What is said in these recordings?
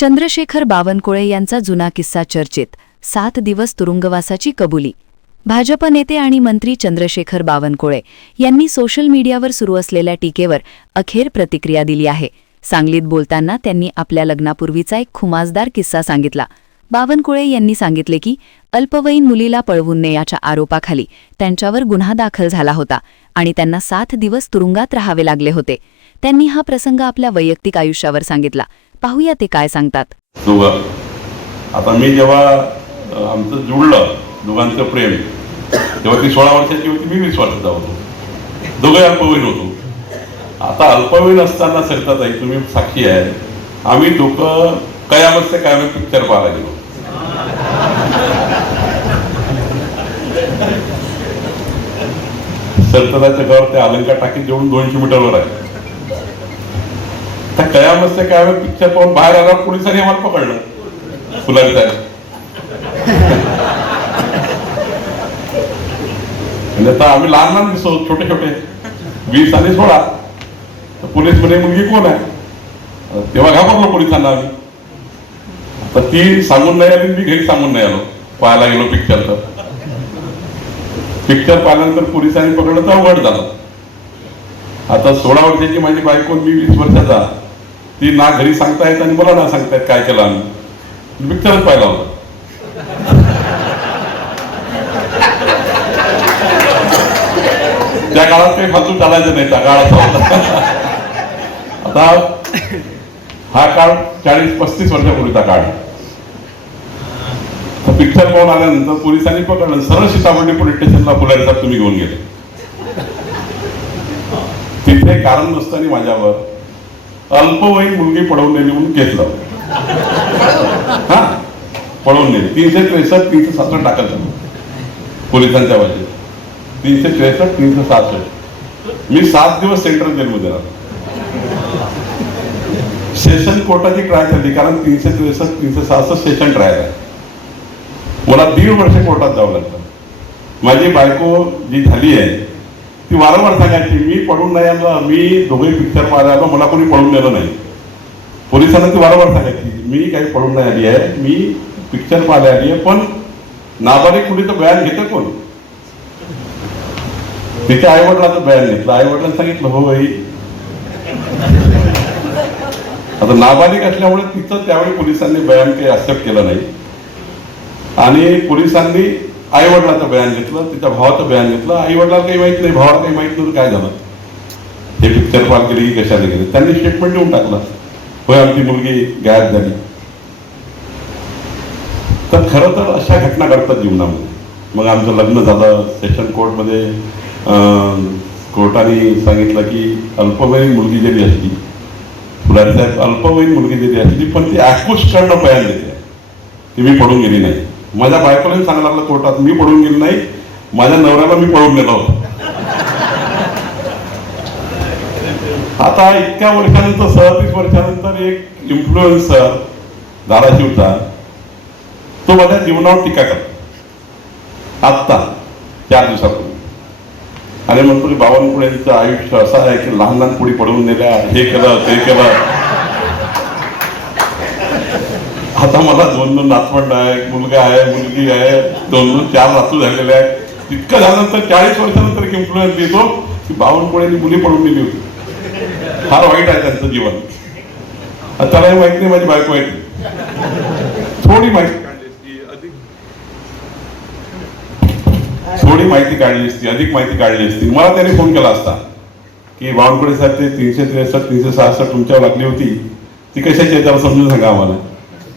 चंद्रशेखर बावनकुळे यांचा जुना किस्सा चर्चेत. 7 दिवस तुरुंगवासाची कबुली. भाजप नेते आणि मंत्री चंद्रशेखर बावनकुळे यांनी सोशल मीडियावर सुरू असलेल्या टीकेवर अखेर प्रतिक्रिया दिली आहे. सांगलीत बोलताना त्यांनी आपल्या लग्नापूर्वीचा एक खुमासदार किस्सा सांगितला. बावनकुळे यांनी सांगितले की अल्पवयीन मुलीला पळवून नेण्याच्या आरोपाखाली त्यांच्यावर गुन्हा दाखल झाला होता आणि त्यांना 7 दिवस तुरुंगात राहावे लागले होते. त्यांनी हा प्रसंग आपल्या वैयक्तिक आयुष्यावर सांगितला. पाहूया ते काय सांगतात. आता मी जेव्हा आमचं जुळलं दोघांचं प्रेम, तेव्हा ती 16 वर्षाची होती, मी 20 वर्षाचा होतो. दोघे अल्पवयीन होतो. आता अल्पवयीन असताना सरिताताई तुम्ही साक्षी आहे, आम्ही दोघं कयामत से कयामत पिक्चर पाहायला गेलो. सरिताताईचं घर त्या अलंकार टाकीत जेवढून 200 मीटरवर आहे. त्या कयामत से कयामत पिक्चर पाहून बाहेर आल्यावर पोलिसांनी आम्हाला पकडलं. फुलारी साहेब म्हणजे आता आम्ही लहान लहान दिसतो, छोटे छोटे 20 आणि 16. पोलीस मध्ये मुलगी कोण आहे, तेव्हा घाबरलो पोलिसांना आम्ही. तर ती सांगून नाही आली, मी घरी सांगून नाही आलो. पाहायला गेलो पिक्चर. तर पिक्चर पाहिल्यानंतर पोलिसांनी पकडलं तर अवघड झालं. आता 16 वर्षाची माझी बायको, मी 20 वर्षाचा. ती ना घरी सांगतायत आणि मला ना सांगतायत काय केलं आम्ही. पिक्चरच पाहिला होता. त्या काळात काही फालतू चालायचं नाही, त्या काळात होता. आता हा काळ 40-35 वर्षापूर्वीचा काळ. पिक्चर पाहून आल्यानंतर पोलिसांनी पकडलं. सरळ सीताबर्डी पोलीस स्टेशनला फुलारी साहेब तुम्ही घेऊन गेले. तिथे कारण नसताना माझ्यावर अल्पवयीन मुलगी पळवून नेली म्हणून घेतलं. हा, पळवून नेली. 363, 367 टाकायचं पोलिसांच्या बाजूला. 363, 367. मी 7 दिवस सेंट्रल जेलमध्ये राहतो. सेशन कोर्टाची ट्राय झाली, कारण 363, 367 सेशन ट्रायल आहे. मला 1.5 वर्ष कोर्टात जावं लागतं. माझी बायको जी झाली आहे ती वारंवार सांगायची, मी पळून नाही आलं, मी दोघे पिक्चर पाहायला आलो, मला कोणी पळून नेलं नाही. पोलिसांना ती वारंवार सांगायची, मी काही पळून नाही आली आहे, मी पिक्चर पाहायला आली आहे. पण नाबालिक मुलीचं बयान घेतं कोण? तिच्या आईवडिलाचं बयान घेतलं. आईवडिलांनी सांगितलं हो बाई. आता नाबालिक असल्यामुळे तिचं त्यावेळी पोलिसांनी बयान काही ऍक्सेप्ट केलं नाही. आणि पोलिसांनी आईवडिलाचं बयान घेतलं, तिच्या भावाचं बयान घेतलं. आईवडिलाला काही माहित नाही, भावाला काही माहित नव्हतं काय झालं, हे पिक्चर पाल केली की कशाला गेले. त्यांनी स्टेटमेंट देऊन टाकलं, होय आमची मुलगी गायब झाली. तर खरं तर अशा घटना घडतात जीवनामध्ये. मग आमचं लग्न झालं. सेशन कोर्टमध्ये कोर्टाने सांगितलं की अल्पवयीन मुलगी जरी असली, फुलारी साहेब अल्पवयीन मुलगी जरी असली, पण ती कडनं बयान देते की मी पडून गेली नाही. माझ्या बायकोलाही सांगायला लागलं कोर्टात, मी पडून गेली नाही, माझ्या नवऱ्याला मी पळून गेलो होतो. आता इतक्या वर्षानंतर, 37 वर्षानंतर एक इन्फ्लुएन्सर धाराशिवचा, तो माझ्या जीवनावर टीका करतो आत्ता 4 दिवसापूर्वी. आणि म्हणतो की बावनकुळेंचं आयुष्य असं आहे की लहान लहान पुढे पडवून नेल्या, हे केलं ते केलं. आता मला 2 नातवंड आहे, एक मुलगा आहे, मुलगी आहे, 2-4 नातू झालेले आहेत. इतकं झाल्यानंतर 40 वर्षानंतर एक इन्फ्लुएन्स देतो की बावनकुळेंनी मुली पडून दिली होती. फार वाईट आहे त्यांचं जीवन. त्यालाही माहित नाही माझी बायको आहे. थोडी माहिती काढली असती, अधिक माहिती काढली असती. मला त्याने फोन केला असता की बावनकुळे साहेब, ते 363, 366 तुमच्यावर लागली होती, ती कशाची आहे त्याला समजून सांगा आम्हाला.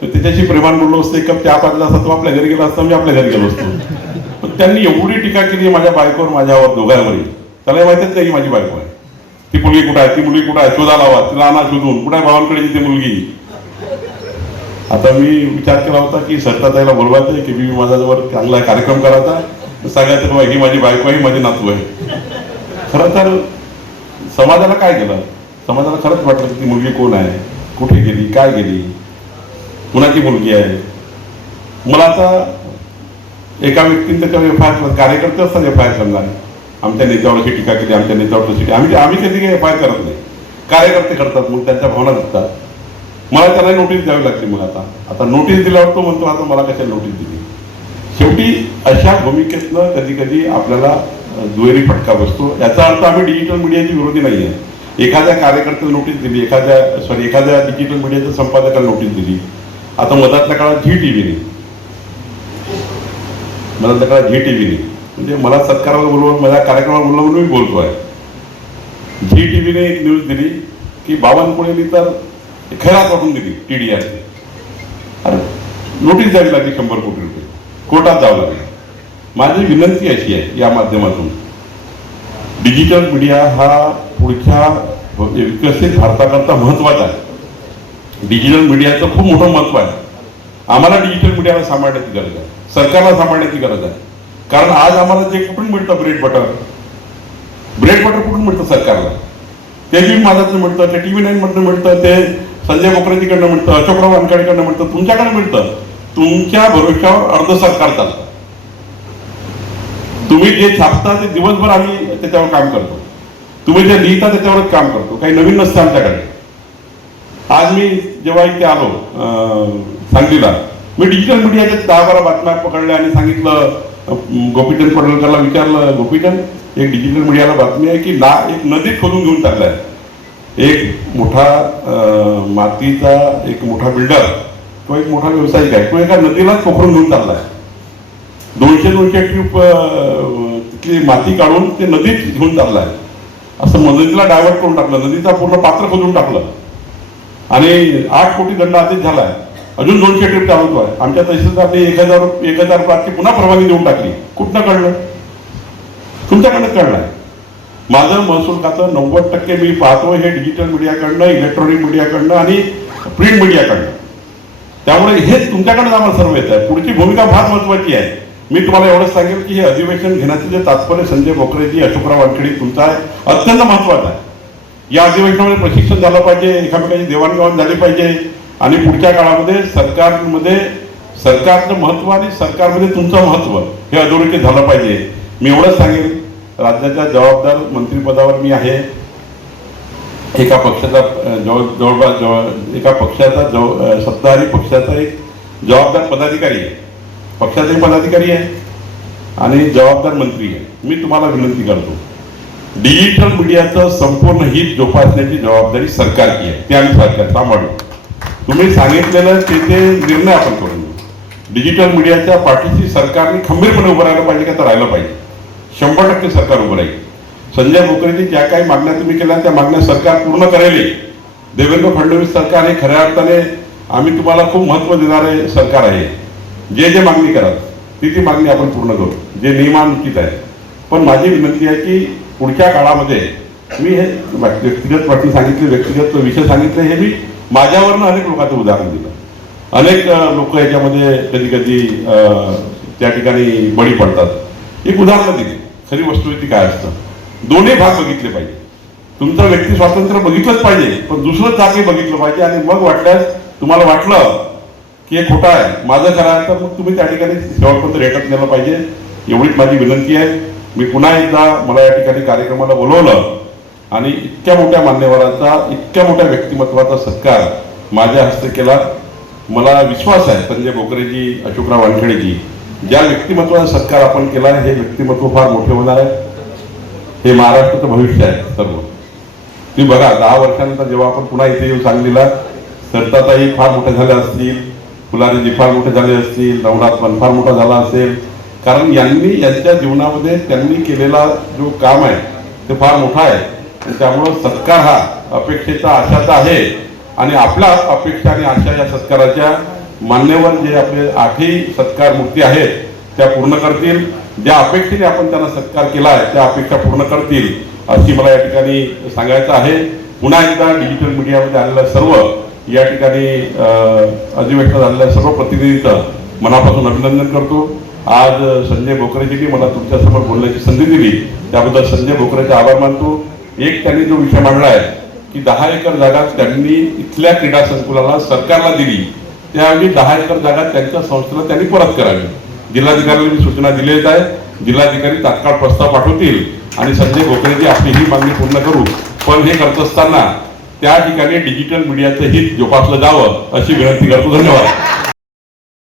तर त्याच्याशी प्रेमान बोललो असतो, 1 कप चहा पाजला असता, तो आपल्या घरी गेला असता, मी आपल्या घरी गेलो असतो. पण त्यांनी एवढी टीका केली माझ्या बायकोवर, माझ्यावर, दोघांवरही. त्याला माहितीच नाही की माझी बायको आहे. ती मुलगी कुठं आहे, ती मुलगी कुठं आहे, शोधा लावा, तिला आणा शोधून, कुठे बावनकुळेची ती मुलगी. आता मी विचार केला होता की सरिताताईला बोलवायचं की मी माझ्याजवळ चांगला कार्यक्रम करायचा, सांगायचं बाबा ही माझी बायको आहे, माझी नातू आहे. खरं तर समाजाला काय केलं, समाजाला खरंच वाटलं की ती मुलगी कोण आहे, कुठे गेली, काय गेली, कुणाची मुलगी आहे. मला आता एका व्यक्तीने त्याच्यावर FIR, कार्यकर्ते असतात FIR करणार, आमच्या नेत्यावर अशी टीका केली, आमच्या नेत्यावर तशी. आम्ही कधी काही FIR करत नाही, कार्यकर्ते करतात. मग त्यांच्या भावना दिसतात. मला त्याला नोटीस द्यावी लागली. मग आता नोटीस दिल्यावर तो म्हणतो आता मला कशाला नोटीस दिली. शेवटी अशा भूमिकेतनं कधी कधी आपल्याला दुहेरी फटका बसतो. याचा अर्थ आम्ही डिजिटल मीडियाची विरोधी नाही आहे. एखाद्या कार्यकर्त्याला नोटीस दिली, एखाद्या डिजिटल मीडियाच्या संपादकाला नोटीस दिली. आता मधातल्या काळात झी टीव्हीने म्हणजे मला सत्काराला बोलवून माझ्या कार्यक्रमाला बोलवून म्हणून मी बोलतोय. झी टीव्हीने एक न्यूज दिली की बावनकुळेंनी तर खैरात वाटून दिली TDR. अरे नोटीस द्यावी लागली 100 कोटी रुपये, कोर्टात जावं लागलं. माझी विनंती अशी आहे या माध्यमातून, डिजिटल मीडिया हा पुढच्या विकसित भारताकरता महत्वाचा आहे. डिजिटल मीडियाचं खूप मोठं महत्व आहे. आम्हाला डिजिटल मीडियाला सांभाळण्याची गरज आहे, सरकारला सांभाळण्याची गरज आहे. कारण आज आम्हाला जे कुठून मिळतं ब्रेड बटर कुठून मिळतं सरकारला? ते बी माझ्यातून मिळतं, ते TV9 मधून मिळतं, ते संजय बोकरेजीकडनं मिळतं, अशोकराव वानखेडेकडनं मिळतं, तुमच्याकडे मिळतं. तुमच्या भरोश्यावर अर्ध सरकार चालतं. तुम्ही जे छापता ते दिवसभर आम्ही त्याच्यावर काम करतो, तुम्ही जे लिहिता त्याच्यावरच काम करतो. काही नवीन नसतं आमच्याकडे. आज मी जेव्हा इथे आलो सांगलीला, मी डिजिटल मीडियाच्या 10-12 बातम्या पकडल्या आणि सांगितलं, गोपीचंद पडळकरला विचारलं, गोपीचंद एक डिजिटल मीडियाला बातमी आहे की एक नदी खोदून घेऊन चाललाय. एक मोठा मातीचा एक मोठा बिल्डर, तो एक मोठा व्यावसायिक आहे, तो एका नदीलाच पोखरून घेऊन चाललाय. 200 ट्यूब तिथली माती काढून ते नदीत घेऊन चाललाय. असं नदीला डायव्हर्ट करून टाकलं, नदीचा पूर्ण पात्र खोदून टाकलं आणि 8 कोटी दंड आदेश झालाय. अजून 200 ट्रिप चालवतो आहे. आमच्या तहसीलदारने 1000 पाचची पुन्हा परवानगी देऊन टाकली. कुठनं कळलं? तुमच्याकडनं कळलंय. माझं महसूल खातं 90% मी पाहतो हे डिजिटल मीडियाकडनं, इलेक्ट्रॉनिक मीडियाकडनं आणि प्रिंट मीडियाकडनं. त्यामुळे हे तुमच्याकडनं आम्हाला सर्व येत आहे. पुढची भूमिका फार महत्वाची आहे. मी तुम्हाला एवढंच सांगेल की हे अधिवेशन घेण्याचे जे तात्पर्य संजय बोकरेजी, अशोकराव वानखेडे तुमचा आहे, अत्यंत महत्वाचं आहे. या अधिवेशनामध्ये प्रशिक्षण झालं पाहिजे, एकामेकांची देवाणघेवाण झाली पाहिजे आणि पुढच्या काळामध्ये सरकारचं महत्व आणि सरकारमध्ये तुमचं महत्व हे अधोरेखित झालं पाहिजे. मी एवढंच सांगेन, राज्याच्या जबाबदार मंत्रिपदावर मी आहे. एका पक्षाचा सत्ताधारी पक्षाचा एक जबाबदार पदाधिकारी आहे, पक्षाचे पदाधिकारी आहे आणि जबाबदार मंत्री आहे. मी तुम्हाला विनंती करतो, डिजिटल मीडियाचं संपूर्ण हित जोपासण्याची जबाबदारी सरकारची आहे. ती आम्ही सरकार सांभाळू. तुम्ही सांगितलेलं ते निर्णय आपण करून घेऊ. डिजिटल मीडियाच्या पाठीशी सरकारने खंबीरपणे उभं राहिलं पाहिजे का तर राहिलं पाहिजे. 100% सरकार उभं राहील. संजय बोकरेजी ज्या काही मागण्या तुम्ही केल्या त्या मागण्या सरकार पूर्ण करेल. देवेंद्र फडणवीस सरकार हे खऱ्या अर्थाने आम्ही तुम्हाला खूप महत्व देणारे सरकार आहे. जे मागणी कराल ती मागणी आपण पूर्ण करू, जे नियमानुसार आहे. पण माझी विनंती आहे की पुढच्या काळामध्ये मी हे व्यक्तिगत प्रश्न सांगितले, व्यक्तिगत विषय सांगितले, हे मी माझ्यावरनं अनेक लोकांचं उदाहरण दिलं. अनेक लोक याच्यामध्ये कधी कधी त्या ठिकाणी बळी पडतात. एक उदाहरण दिली, खरी वस्तुस्थिती काय असतं. दोन्ही भाग बघितले पाहिजे. तुमचं व्यक्ती स्वातंत्र्य बघितलंच पाहिजे, पण दुसरं जागी बघितलं पाहिजे. आणि मग वाटल्यास तुम्हाला वाटलं की हे खोटं आहे, माझं खरं आहे, तर मग तुम्ही त्या ठिकाणी शेवटपर्यंत रेटत नेलं पाहिजे. एवढीच माझी विनंती आहे. मी पुन्हा एकदा मला या ठिकाणी कार्यक्रमाला बोलवलं आणि इतक्या मोठ्या मान्यवराचा, इतक्या मोठ्या व्यक्तिमत्वाचा सत्कार माझ्या हस्ते केला. मला विश्वास आहे संजय बोकरेजी, अशोकराव वानखेडेजी, ज्या व्यक्तिमत्वाचा सत्कार आपण केला हे व्यक्तिमत्व फार मोठे होणार आहे. हे महाराष्ट्राचं भविष्य आहे सर्व. तुम्ही बघा 10 वर्षानंतर जेव्हा आपण पुन्हा इथे येऊन सांगलीला, सरताताई फार मोठे झाले असतील, फुलारीजी फार मोठे झाले असतील, नवनाथ पण फार मोठा झाला असेल. कारण यांच्या जीवनामध्ये त्यांनी केलेला जो काम आहे ते फार मोठा आहे. त्यामुळं सत्कार हा अपेक्षेचा, आशाचा आहे. आणि आपल्या अपेक्षा आणि आशा या सत्काराच्या मान्यवर जे आपले 8ही सत्कार मूर्ती आहेत त्या पूर्ण करतील. ज्या अपेक्षेने आपण त्यांना सत्कार केला आहे त्या अपेक्षा पूर्ण करतील अशी मला या ठिकाणी सांगायचं आहे. पुन्हा एकदा डिजिटल मीडियामध्ये आलेल्या सर्व या ठिकाणी अधिवेशनात आलेल्या सर्व प्रतिनिधींचं मनापासून अभिनंदन करतो. आज संजय बोकरेजींनी मला तुमच्यासमोर बोलण्याची संधी दिली, त्याबद्दल संजय बोकरेचे आभार मानतो. एक त्यांनी जो विषय मांडला आहे की 10 एकर जागा त्यांनी इथल्या क्रीडा संकुलाला सरकारला दिली, त्याऐवजी 10 एकर जागा त्यांच्या संस्थेला त्यांनी परत करावी. जिल्हाधिकाऱ्यांनी मी सूचना दिलेत आहे. जिल्हाधिकारी तात्काळ प्रस्ताव पाठवतील आणि संजय बोकरेजी आपली ही मागणी पूर्ण करू. पण हे करत असताना त्या ठिकाणी डिजिटल मीडियाचं हित जोपासलं जावं अशी विनंती करतो. धन्यवाद.